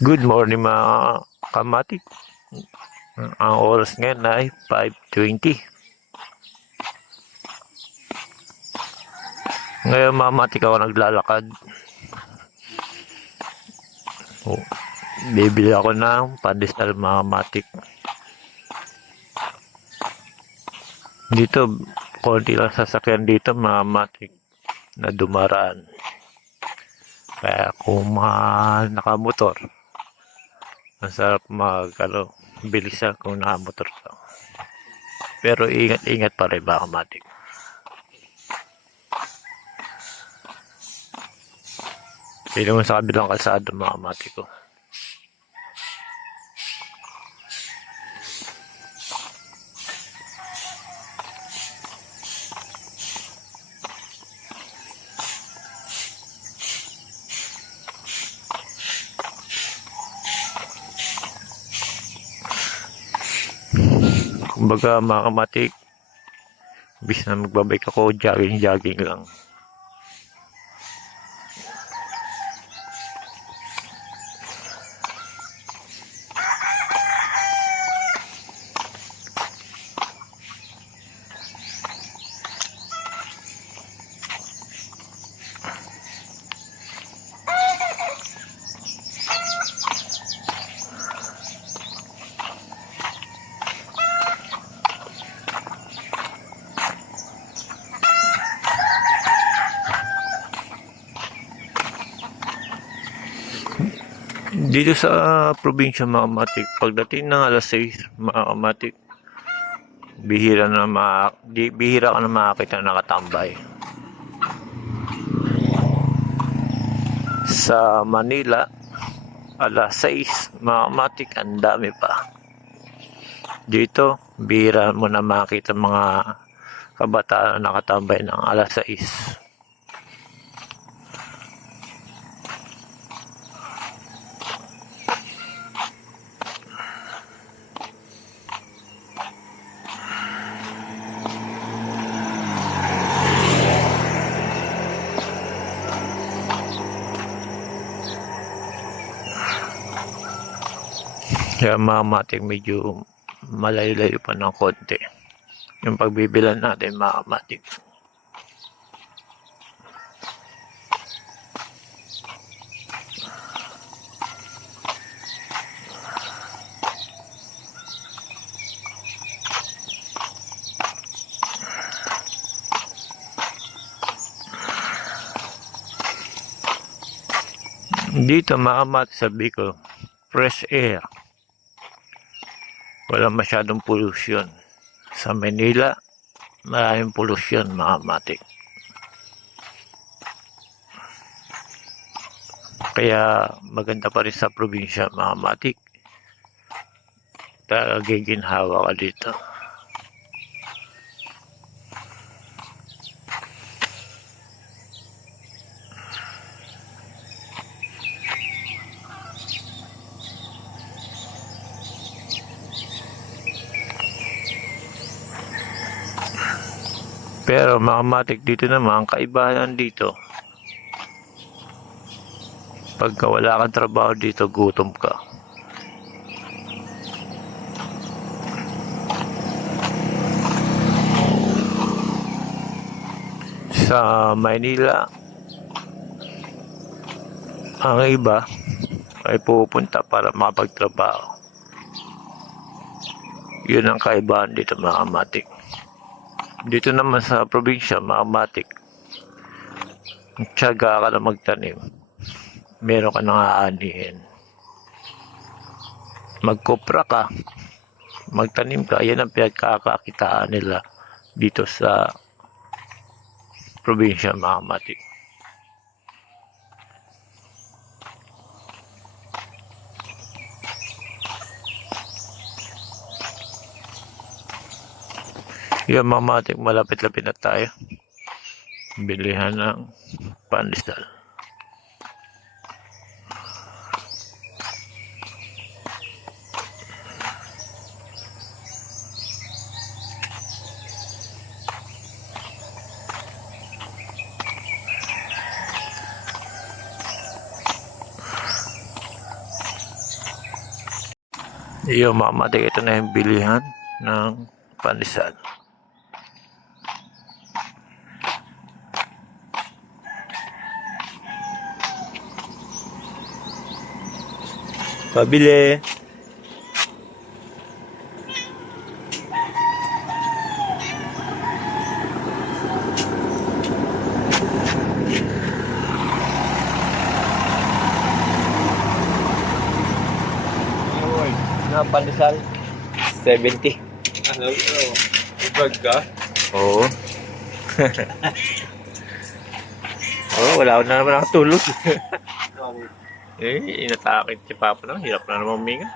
Good morning mga kamatik. Ang oras ngayon ay 5.20. Ngayon mga matik ako naglalakad. Oh, bibili ako ng pandesal mga matik. Dito, konti lang sasakyan dito mga matik na dumaraan. Kaya kung mga nakamotor, masarap mag, ano, bilisan kung nakamotor ka. Pero ingat-ingat pa rin baka matik. Sino mo sa kabilang kalsada mga matik ko. Kumbaga mga kamatik, bis na magbabike ako, jogging-jogging lang. Dito sa probinsya mga pagdating ng alas 6 mga bihira na ma di, bihira ka na makakita na nakatambay. Sa Manila, alas 6 mga ang dami pa. Dito, bihira mo na makita mga kabataan na nakatambay ng alas 6. Kaya mga matik medyo malayo-layo pa ng konti. Yung pagbibilan natin mga matik. Dito mga matik sabi ko, fresh air. Wala masyadong pollution. Sa Manila, maraming pollution mga matik. Kaya maganda pa rin sa probinsya mga matik. Tagagiginhawa ka dito. Pero mga matik dito naman, kaibahan dito, pagka wala kang trabaho dito, gutom ka. Sa Maynila, ang iba ay pupunta para makapagtrabaho. Yun ang kaibahan dito mga matik. Dito naman sa probinsya, maamatik. Tiyaga ka na magtanim. Meron ka nang aanihin. Magkopra ka. Magtanim ka. Yan ang pinagkakakitaan nila dito sa probinsya, maamatik. Yan mga matik, malapit-lapit na tayo. Bilihan ng pandesal. Yung mamatik, ito na yung bilihan ng panisan. Pabili. Pandesal 70. Ano? Oh, ibag ka? Oo. Oo, wala na naman nakatulog. eh, inatakit si Papa na. Hirap na naman huminga.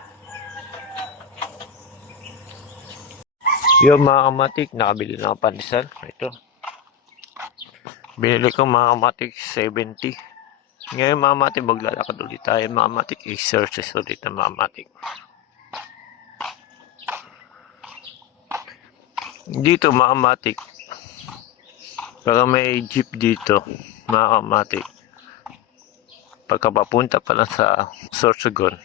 Yung mga kamatik, nakabili na ako pandesal. Ito. Binili ko mga kamatik 70. Ngayon mga kamatik, maglalakad ulit tayo. Mga kamatik, i-searches ulit ng mga kamatik. Dito mga kamatik, Pagka may jeep dito, mga kamatik, pagka papunta pa lang sa Sorsogon,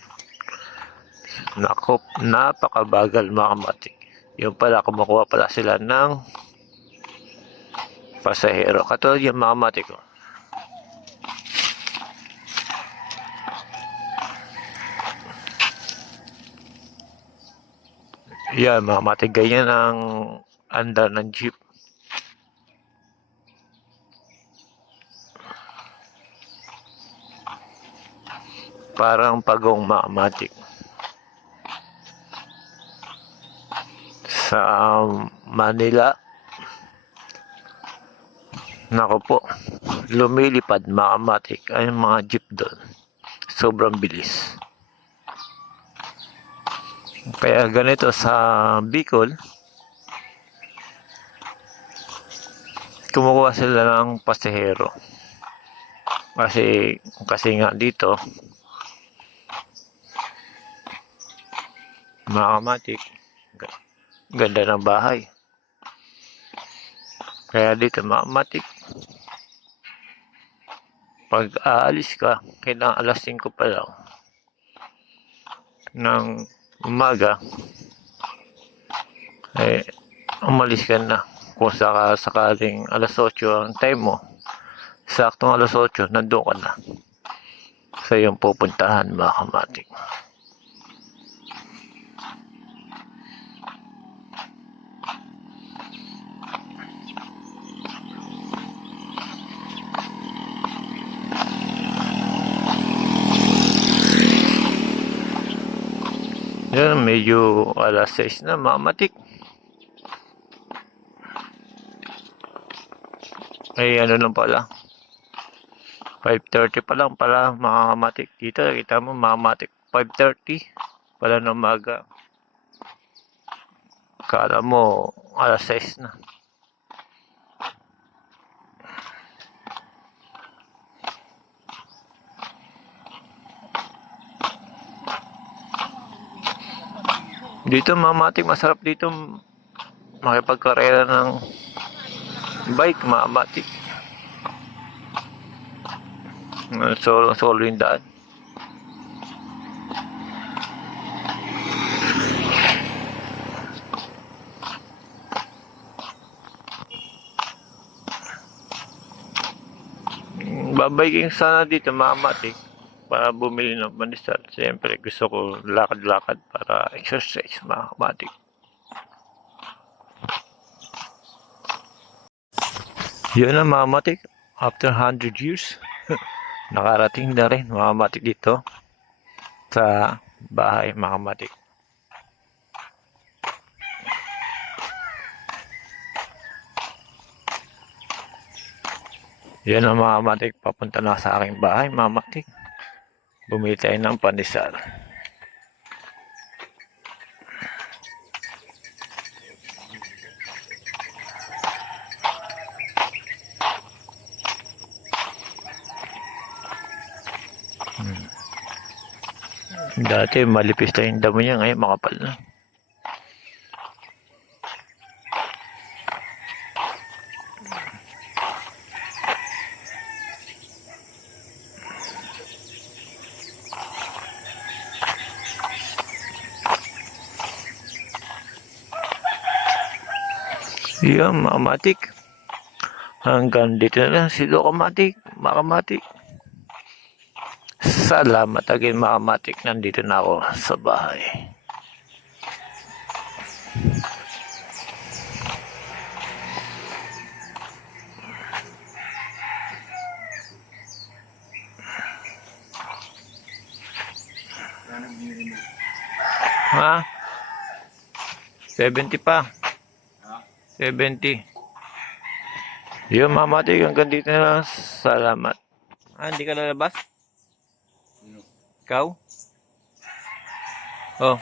nako, napakabagal mga kamatik. Yung pala, kumukuha pala sila ng pasahero. Katulad yung mga kamatik ko. Yan, mga kamatik, ganyan ang andar ng jeep. Parang pagong maamatik. Sa um, Manila, nako po, lumilipad maamatik ay mga jeep doon. Sobrang bilis. Kaya ganito sa Bicol, kumukuha sila ng pasahero. Kasi, kasi nga dito, mga kamatik. Ga- Ganda ng bahay. Kaya dito mga kamatik. Pag aalis ka, kailangan alas 5 pa lang ng umaga, eh, umalis ka na. Kung saka sakaling alas 8 ang time mo, saktong alas 8, nandun ka na sa iyong pupuntahan mga kamatik. Yan, medyo alas 6 na, mamatik. Ay, ano lang pala. 5.30 pa lang pala, mga kamatik. Dito, kita mo, mga kamatik. 5.30 pala ng umaga. Kala mo, alas 6 na. Dito mamatik, masarap dito makipagkarera ng bike, mamatik. Solo, solo yung daan. Babiking sana dito, mamatik para bumili ng manisal. Siyempre, gusto ko lakad-lakad para exercise, mga kamatik. Yun ang mga kamatik. After 100 years, nakarating na rin mga kamatik dito sa bahay, mga kamatik. Yan ang mga kamatik. Papunta na sa aking bahay, mga kamatik. Bumili tayo ng pandesal. Hmm. Dati malipis na yung damo niya, ngayon makapal na. Yan, mga matik. Hanggang dito na lang si Doka Matik. Mga matik. Salamat again mga matik. Nandito na ako sa bahay. Ha? 70 pa. 70. Yun, mamati. Hanggang dito na lang. Salamat. Ah, hindi ka lalabas? Ikaw? Oh.